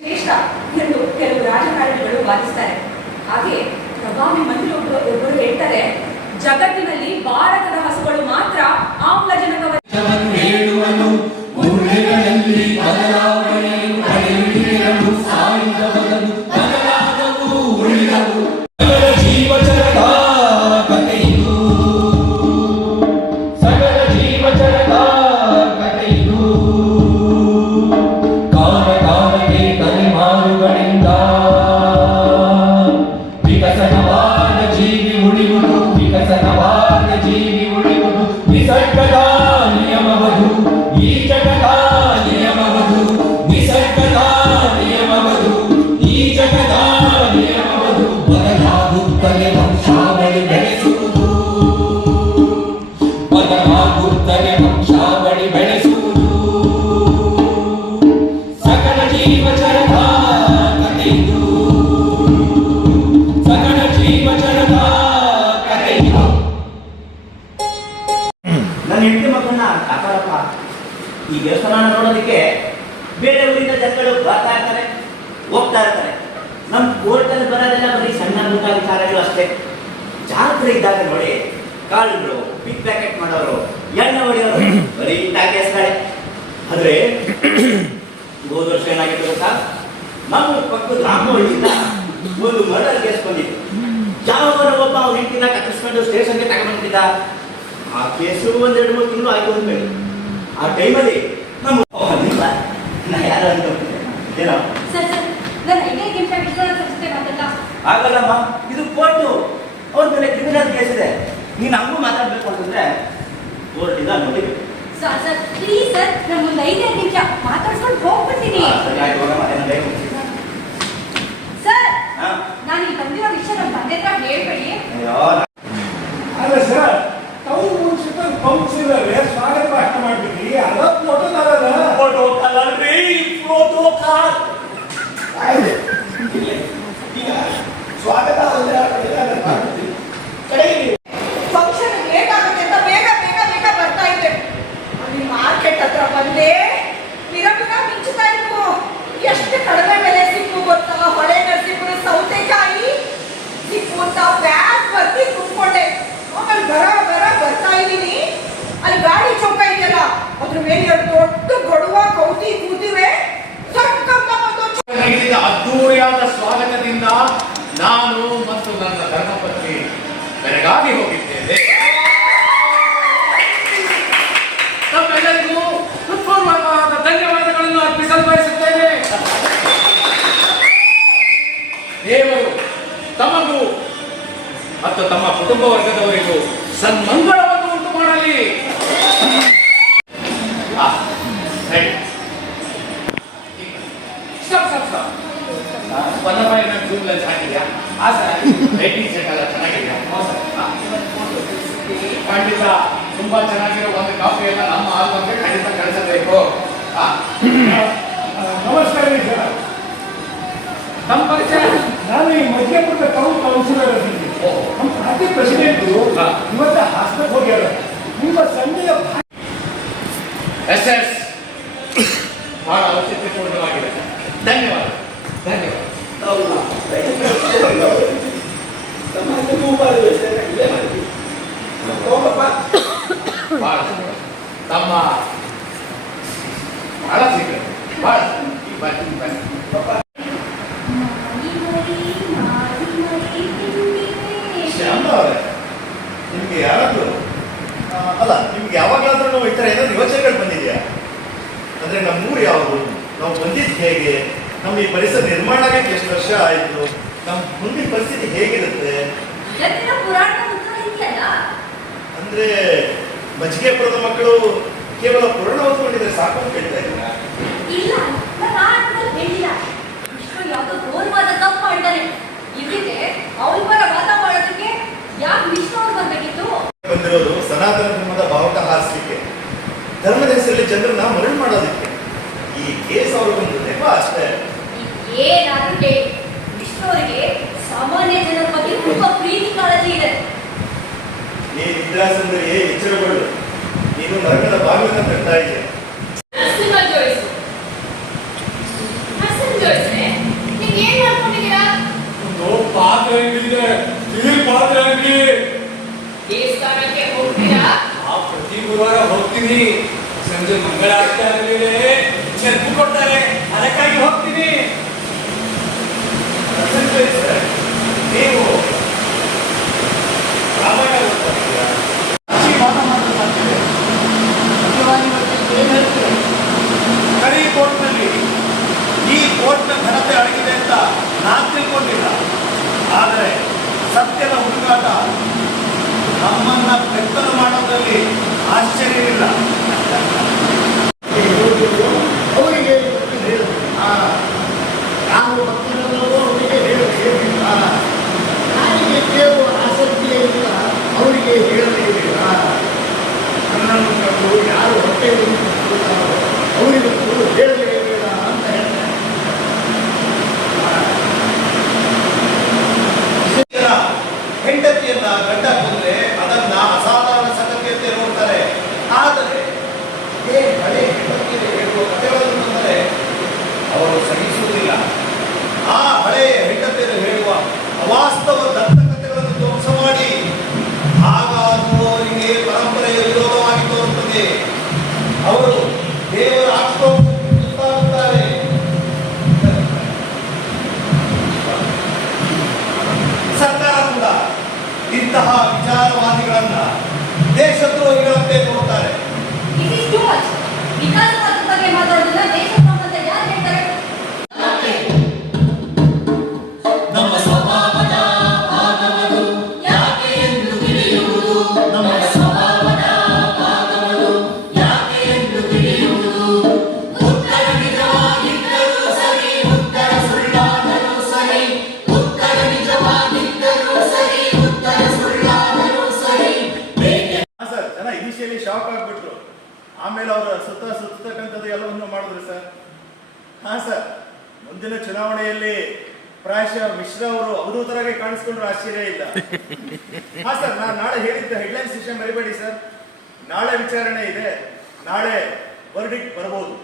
ಶ್ರೇಷ್ಠ ಎಂದು ಕೆಲವು ರಾಜಕಾರಣಿಗಳು ವಾದಿಸ್ತಾರೆ. ಹಾಗೆ ಪ್ರಭಾವಿ ಮಂತ್ರಿ ಒಬ್ಬರು ಒಬ್ಬರು ಹೇಳ್ತಾರೆ, ಜಗತ್ತಿನಲ್ಲಿ ಭಾರತದ ಹಸುಗಳು ಮಾತ್ರ ಆಮ್ಲಜನಕವನ್ನು ನನ್ನ ಹೆಂಡತಿ ಮಕ್ಕಳನ್ನ ಕಾಪಾಡಪ್ಪ. ಈ ದೇವಸ್ಥಾನ ನೋಡೋದಕ್ಕೆ ಬೇರೆ ಊರಿಂದ ಜನಗಳು ಬರ್ತಾ ಇರ್ತಾರೆ, ಹೋಗ್ತಾ ಇರ್ತಾರೆ. ನಮ್ಮ ಕೋರ್ಟಲ್ಲಿ ಬರೋದೆಲ್ಲ ಬರೀ ಸಣ್ಣ ಪುಟ್ಟ ವಿಚಾರಗಳು ಅಷ್ಟೇ. ಜಾತ್ರೆ ಇದ್ದಾಗ ನೋಡಿ, ಕಾಳುಗಳು ಪಿಕ್ ಪ್ಯಾಕೆಟ್ ಮಾಡೋರು, ಎಣ್ಣೆ ಹೊಡೆಯೋರು, ಬರೀ ಇಂಥ ಕೇಸ್ಗಳೇ ಆದ್ರೆ ಹೋದ ವರ್ಷ ಏನಾಗಿತ್ತು ಗೊತ್ತಾ? ನಮ್ಮ ಪಕ್ಕದ ರಾಮಹಳ್ಳಿಯಿಂದ ಒಂದು ಮರ್ಡರ್ ಕೇಸ್ ಬಂದಿತ್ತು. ಯಾವಾಗ ಒಬ್ಬ ಅವ್ರ ಹೆಂಡತಿನ ಕಟ್ಟಿಸ್ಕೊಂಡು ಸ್ಟೇಷನ್ಗೆ ತಗೊಂಡ್ಬಂದಿದ್ದ ಆ ಕೇಸು ಒಂದೆರಡು ಮೂರು ತಿಂಗಳು ಆಯ್ತು ಅಂದ್ಮೇಲೆ. ಆ ಟೈಮಲ್ಲಿ ನಮ್ಮ ನಾ ಯಾರು ಅನ್ಕೊಂಡೆ ಏನೋ. ಸರ್ ಸರ್ ನನ್ನ ಐದೈದು ನಿಮಿಷ ವಿಶ್ವನಾಥ ಸಂಸ್ಥೆ ಆಗಲ್ಲಮ್ಮ ಇದು ಕೋರ್ಟು. ಅವ್ರ ಮೇಲೆ ಕ್ರಿಮಿನಲ್ ಕೇಸ್ ಇದೆ. ನೀನು ಹಂಗೂ ಮಾತಾಡ್ಬೇಕು ಅಂತಂದ್ರೆ ಕೋರ್ಟಿಂದ ನೋಡಿಬೇಕು ಸರ್ ಸರ್ ಪ್ಲೀಸ್ ಸರ್ ನಾನು ಒಂದು ಐದೈದು ನಿಮಿಷ ಮಾತಾಡ್ಸ್ಕೊಂಡು ಹೋಗ್ಬಿಡ್ತೀನಿ. ಸರಿ? ನಾನು ಇಲ್ಲಿ ಬಂದಿರೋ ವಿಷಯ ನಮ್ಮ ತಂದೆ ಹತ್ರ ಹೇಳ್ಬೇಡಿ. ಮತ್ತು ತಮ್ಮ ಕುಟುಂಬ ವರ್ಗದವರಿಗೂ ಸನ್ಮಂಗಳವನ್ನು ಉಂಟು ಮಾಡಲಿ. ಆ, ಹಾಕಿದ್ಯಾ ಸರ್ ಲೈಟಿಂಗ್ ಸೆಟ್ ಎಲ್ಲ ಚೆನ್ನಾಗಿದೆಯಾ? ಖಂಡಿತ ತುಂಬಾ ಚೆನ್ನಾಗಿರೋ ಒಂದು ಕಾಫಿ ಎಲ್ಲ ನಮ್ಮ ಆಲ್ಬಮ್ಗೆ ಖಂಡಿತ ಕಳಿಸಬೇಕು. ನಮಸ್ಕಾರ ಸರ್. ನಮ್ಮ ಪರಿಚಯ? ನಾನು ಈ ಮಧ್ಯಪುರದ ಟೌನ್ ಕೌನ್ಸಿಲರ್ ಇದ್ದೀನಿ ಓ. ನಮ್ಮ ಪಾರ್ಟಿ ಪ್ರೆಸಿಡೆಂಟ್ ಹಾ. ಇವತ್ತ ಹಾಸ್ಪಿಟಲ್ ಹೋಗ್ಯಾರ ನಿಮ್ಮ ಸಂಜೆಯ ಎಸ್ ಎಸ್ ಬಹಳ ಔಚಿತ್ಯಪೂರ್ಣವಾಗಿದೆ ಧನ್ಯವಾದ ಧನ್ಯವಾದ ಬಹಳ ಶೀಘ್ರ. ತಮ್ಮ ಬಹಳ ಶೀಘ್ರ ಬಹಳ ಬನ್ನಿ ಬನ್ನಿ ಅಂದ್ರೆ ನಮ್ಮೂರು ಯಾವುದು? ನಾವು ಬಂದಿದ್ದು ಹೇಗೆ? ನಮ್ಮ ಈ ಪರಿಸರ ನಿರ್ಮಾಣ ಆಗಕ್ಕೆ ಎಷ್ಟು ವರ್ಷ ಆಯಿತು? ನಮ್ಮ ಮುಂದಿನ ಪರಿಸ್ಥಿತಿ ಹೇಗಿರುತ್ತೆ? ಅಂದರೆ ಮಜ್ಜಿಗೆಪುರದ ಮಕ್ಕಳು ಕೇವಲ ಪುರಾಣ ಓದ್ಕೊಂಡಿದ್ರೆ ಸಾಕು ಇದ್ದೀರಾ? ಇಲ್ಲ ವಿಲಾಸಂದರಿಯೇ ಎಚ್ಚರಗೊಳ್ಳು. ನೀನು ನರಕದ ಬಾಗಿಲನ್ನು ತಟ್ತಾ ಇದೆಯಾ ಪಾತ್ರೆ ಅಂಗಡಿದೆ ತಿಳಿ ಪಾತ್ರೆ ಅಂಗಡಿ ದೇವಸ್ಥಾನಕ್ಕೆ ಹೋಗ್ತೀರಾ? ಆ ಪ್ರತಿ ಗುರುವಾರ ಹೋಗ್ತೀನಿ. ಸಂಜೆ ಮಂಗಳ ಆಗ್ತಾ ಇರಲಿಲ್ಲ ನೆನಪು ಕೊಡ್ತಾರೆ ಅದಕ್ಕಾಗಿ ಹೋಗ್ತೀನಿ. ವ್ಯಕ್ತನ ಮಾಡೋದ್ರಲ್ಲಿ ಆಶ್ಚರ್ಯವಿಲ್ಲ. ಇದೇ ಮಳೆ ಬಗ್ಗೆ ಹೇಳುವ ಪದಗಳನ್ನು ಅವರು ಸಹಿಸುವುದಿಲ್ಲ. ಆ ಹಳೆಯ ಹೆಂಡತಿಯನ್ನು ಹೇಳುವ ಅವಾಸ್ತವ ದಂತಕಥೆಗಳನ್ನು ಧ್ವಂಸ ಮಾಡಿ, ಹಾಗಾಗುವವರಿಗೆ ಪರಂಪರೆಯ ವಿರೋಧವಾಗಿ ತೋರುತ್ತದೆ. ಅವರು ದೇವರ ಸುತ್ತ ಸುತ್ತಕ್ಕಂಥದ್ದು ಎಲ್ಲವನ್ನು ಮಾಡಿದ್ರು ಸರ್. ಹಾ ಸರ್ ಮುಂದಿನ ಚುನಾವಣೆಯಲ್ಲಿ ಪ್ರಾಯಶಃ ಮಿಶ್ರಾ ಅವರು ಅವಧೂತರಾಗಿ ಕಾಣಿಸ್ಕೊಂಡ್ರು ಆಶ್ಚರ್ಯ ಇಲ್ಲ. ಹಾ ಸರ್ ನಾನು ನಾಳೆ ಹೇಳಿದ್ದ ಹೆಡ್ಲೈನ್ಸ್ ವಿಷಯ ಮರಿಬೇಡಿ ಸರ್. ನಾಳೆ ವಿಚಾರಣೆ ಇದೆ. ನಾಳೆ ವರ್ಡಿಕ್ ಬರಬಹುದು